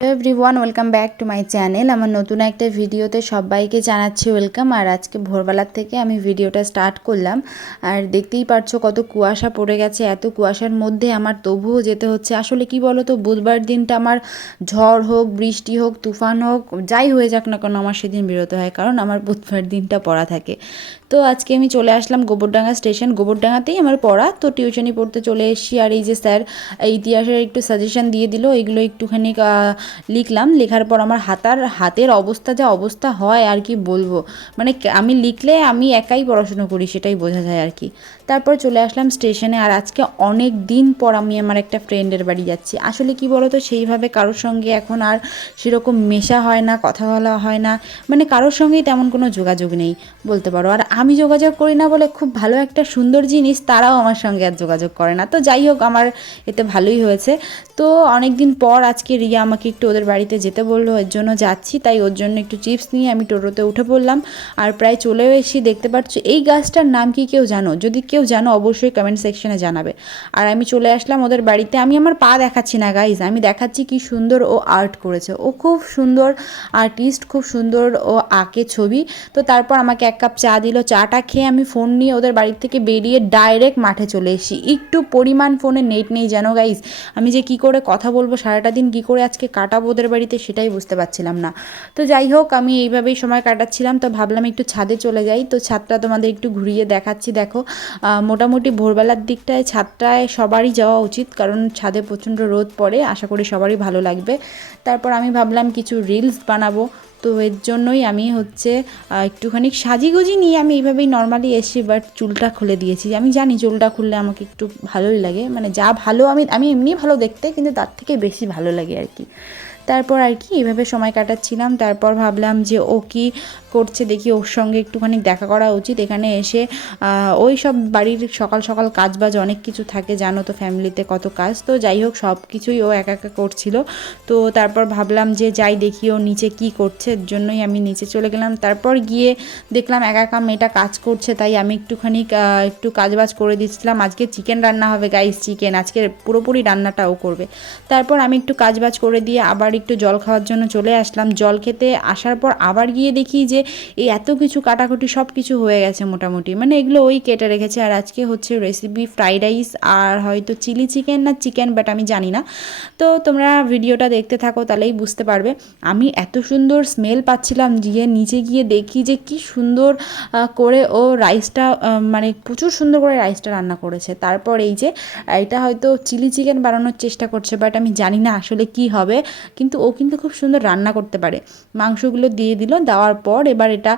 Everyone welcome back to my channel আমার নতুন একটা ভিডিওতে সবাইকে জানাচ্ছি ওয়েলকাম আর আজকে ভোরবেলার থেকে আমি ভিডিওটা স্টার্ট করলাম। আর দেখতেই পারছ কত কুয়াশা পড়ে গেছে। এত কুয়াশার মধ্যে আমার তবুও যেতে হচ্ছে। আসলে কি বলো তো বুধবার দিনটা আমার ঝড় হোক, বৃষ্টি হোক, তুফান হোক, যাই হয়ে যাক না কেন, আমার সেদিন বিরত হয়। কারণ আমার বুধবার দিনটা পড়া থাকে। তো আজকে আমি চলে আসলাম গোবরডাঙ্গা স্টেশন গোবরডাঙ্গাতেই আমার পড়া। তো টিউশনি পড়তে চলে এসেছি। আর এই যে স্যার ইতিহাসের একটু সাজেশন দিয়ে দিল। এগুলো একটুখানি লিখলাম, লেখার পর আমার হাতার, হাতের অবস্থা যা অবস্থা হয় আর কি বলব। মানে আমি লিখলে আমি একাই পড়াশুনো করি, সেটাই বোঝা যায় আর কি। তারপর চলে আসলাম স্টেশনে আর আজকে অনেক দিন পর আমি আমার একটা ফ্রেন্ডের বাড়ি যাচ্ছি। আসলে কি বলো তো সেইভাবে কারোর সঙ্গে এখন আর সেরকম মেশা হয় না, কথা বলা হয় না মানে কারোর সঙ্গেই তেমন কোনো যোগাযোগ নেই, বলতে পারো। আর আমি যোগাযোগ করি না বলে খুব ভালো একটা সুন্দর জিনিস, তারাও আমার সঙ্গে আর যোগাযোগ করে না। তো যাই হোক, আমার এতে ভালোই হয়েছে। তো অনেক দিন পর আজকে রিয়া আমাকে একটু ওদের বাড়িতে যেতে বলল, এর জন্য যাচ্ছি, তাই ওর জন্য একটু চিপস নিয়ে আমি টোটোতে উঠে পড়লাম। আর প্রায় চলেও এসেছি, দেখতে পাচ্ছ, এই গাছটার নাম কি কেউ জানো? যদি কেউ জানো, অবশ্যই কমেন্ট সেকশনে জানাবে। আর আমি চলে আসলাম ওদের বাড়িতে, আমি আমার পা দেখাচ্ছি না গাইজ আমি দেখাচ্ছি কি সুন্দর ও আর্ট করেছে। ও খুব সুন্দর আর্টিস্ট খুব সুন্দর ও আঁকে ছবি। তো তারপর আমাকে এক কাপ চা দিল, চাটা খেয়ে আমি ফোন নিয়ে ওদের বাড়ির থেকে বেরিয়ে ডাইরেক্ট মাঠে চলে এসেছি। একটু পরিমাণ ফোনে নেট নেই, জানো গাইজ আমি যে কি করে কথা বলব, সারাটা দিন কি করে আজকে কাটাবো ওদের বাড়িতে সেটাই বুঝতে পারছিলাম না। তো যাই হোক, আমি এইভাবেই সময় কাটাচ্ছিলাম। তো ভাবলাম একটু ছাদে চলে যাই। তো ছাদটা তোমাদের একটু ঘুরিয়ে দেখাচ্ছি, দেখো। মোটামুটি ভোরবেলার দিকটায় ছাদটায় সবারই যাওয়া উচিত, কারণ ছাদে প্রচণ্ড রোদ পড়ে। আশা করি সবারই ভালো লাগবে। তারপর আমি ভাবলাম কিছু রিলস বানাবো। তো এর জন্যই আমি হচ্ছে একটুখানি সাজিগুজি নিয়ে আমি এইভাবেই নর্মালি এসে বাট চুলটা খুলে দিয়েছি। আমি জানি চুলটা খুললে আমাকে একটু ভালোই লাগে। মানে যা ভালো আমি আমি এমনি ভালো দেখতে, কিন্তু তার থেকে বেশি ভালো লাগে আর কি। তারপর আর কি, এভাবে সময় কাটাচ্ছিলাম। তারপর ভাবলাম যে ও কি করছে, দেখি ওর সঙ্গে একটুখানি দেখা করা উচিত। এখানে এসে ওই সব বাড়ির সকাল সকাল কাজ বাজ অনেক কিছু থাকে, জানো তো ফ্যামিলিতে কত কাজ। তো যাই হোক, সব কিছুই ও একা একা করছিল। তো তারপর ভাবলাম যে যাই দেখি ও নিচে কি করছে, এর জন্যই আমি নিচে চলে গেলাম। তারপর গিয়ে দেখলাম একা একা মেয়েটা কাজ করছে, তাই আমি একটুখানি একটু কাজ বাজ করে দিচ্ছিলাম। আজকে চিকেন রান্না হবে গাইস চিকেন আজকে পুরোপুরি রান্নাটাও করবে। তারপর আমি একটু কাজ বাজ করে দিয়ে আবার একটু জল খাওয়ার জন্য চলে আসলাম। জল খেতে আসার পর আবার গিয়ে দেখি যে এই এত কিছু কাটাকুটি সব কিছু হয়ে গেছে মোটামুটি। মানে এগুলো ওই কেটে রেখেছে। আর আজকে হচ্ছে রেসিপি ফ্রাইড রাইস আর হয়তো চিলি চিকেন না চিকেন বাট আমি জানি না। তো তোমরা ভিডিওটা দেখতে থাকো, তাহলেই বুঝতে পারবে। আমি এত সুন্দর স্মেল পাচ্ছিলাম গিয়ে নিচে গিয়ে দেখি যে কি সুন্দর করে ও রাইসটা মানে প্রচুর সুন্দর করে রাইসটা রান্না করেছে। তারপর এই যে, এটা হয়তো চিলি চিকেন বানানোর চেষ্টা করছে বাট আমি জানি না আসলে কি হবে। কিন্তু ও কিন্তু খুব সুন্দর রান্না করতে পারে। মাংসগুলো দিয়ে দিল, দেওয়ার পর এবার এটা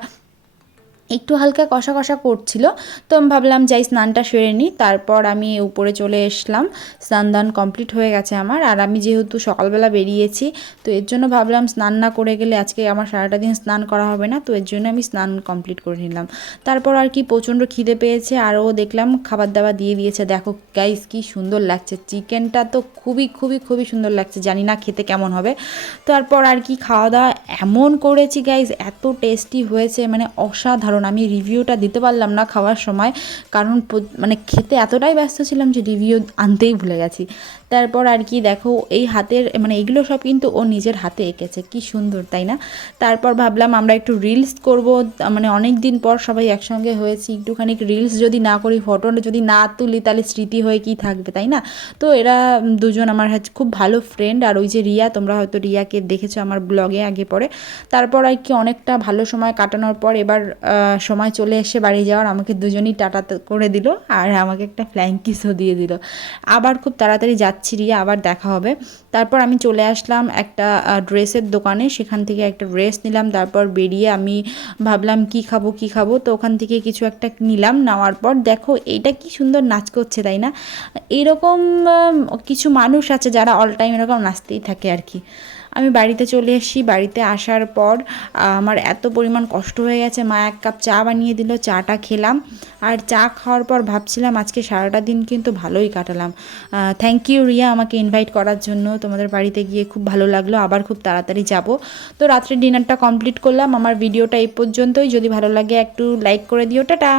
একটু হালকা কষা কষা করছিল, তো আমি ভাবলাম, যাই, স্নানটা সেরে নিই তারপর আমি উপরে চলে এসলাম। স্নান দান কমপ্লিট হয়ে গেছে আমার। আর আমি যেহেতু সকালবেলা বেরিয়েছি, তো এর জন্য ভাবলাম, স্নান না করে গেলে আজকে আমার সারাটা দিন স্নান করা হবে না, তো এর জন্য আমি স্নান কমপ্লিট করে নিলাম। তারপর আর কি প্রচণ্ড খিদে পেয়েছে আরও দেখলাম খাবার দাবার দিয়ে দিয়েছে। দেখো গাইস কি সুন্দর লাগছে। চিকেনটা তো খুবই খুবই খুবই সুন্দর লাগছে। জানি না খেতে কেমন হবে। তারপর আর কি খাওয়া দাওয়া এমন করেছি গাইস এত টেস্টি হয়েছে মানে অসাধারণ কারণ আমি রিভিউটা দিতে পারলাম না খাওয়ার সময়, কারণ মানে খেতে এতটাই ব্যস্ত ছিলাম যে রিভিউ আনতেই ভুলে গেছি। তারপর আর কি দেখো, এই হাতের মানে এগুলো সব কিন্তু ও নিজের হাতে এঁকেছে, কি সুন্দর, তাই না? তারপর ভাবলাম আমরা একটু রিলস করব মানে অনেক দিন পর সবাই একসঙ্গে হয়েছি, একটুখানি রিলস যদি না করি, ফটো যদি না তুলি, তাহলে স্মৃতি হয়ে কি থাকবে, তাই না? তো এরা দুজন আমার হচ্ছে খুব ভালো ফ্রেন্ড আর ওই যে রিয়া, তোমরা হয়তো রিয়াকে দেখেছ আমার ব্লগে আগে পরে। তারপর আর কি অনেকটা ভালো সময় কাটানোর পর এবার সময় চলে এসে বাড়ি যাওয়ার আমাকে দুজনই টাটা করে দিল আর আমাকে একটা ফ্ল্যাং কিসও দিয়ে দিল। আবার খুব তাড়াতাড়ি যাচ্ছি রিয়া, আবার দেখা হবে। তারপর আমি চলে আসলাম একটা ড্রেসের দোকানে। সেখান থেকে একটা ড্রেস নিলাম, তারপর বেরিয়ে আমি ভাবলাম, কি খাব কি খাব? তো ওখান থেকে কিছু একটা নিলাম, নেওয়ার পর দেখো এইটা কি সুন্দর নাচ করছে, তাই না? এরকম কিছু মানুষ আছে যারা অল টাইম এরকম নাচতেই থাকে আর কি। আমি বাড়িতে চলে এসেছি। বাড়িতে আসার পর, আমার এত পরিমাণ কষ্ট হয়ে গেছে। মা এক কাপ চা বানিয়ে দিল, চাটা খেলাম। আর চা খাওয়ার পর ভাবছিলাম আজকে সারাটা দিন কিন্তু ভালোই কাটালাম। থ্যাংক ইউ রিয়া আমাকে ইনভাইট করার জন্য। তোমাদের বাড়িতে গিয়ে খুব ভালো লাগল। আবার খুব তাড়াতাড়ি যাব। তো রাত্রে ডিনারটা কমপ্লিট করলাম। আমার ভিডিওটা এই পর্যন্তই। যদি ভালো লাগে একটু লাইক করে দিও। টাটা!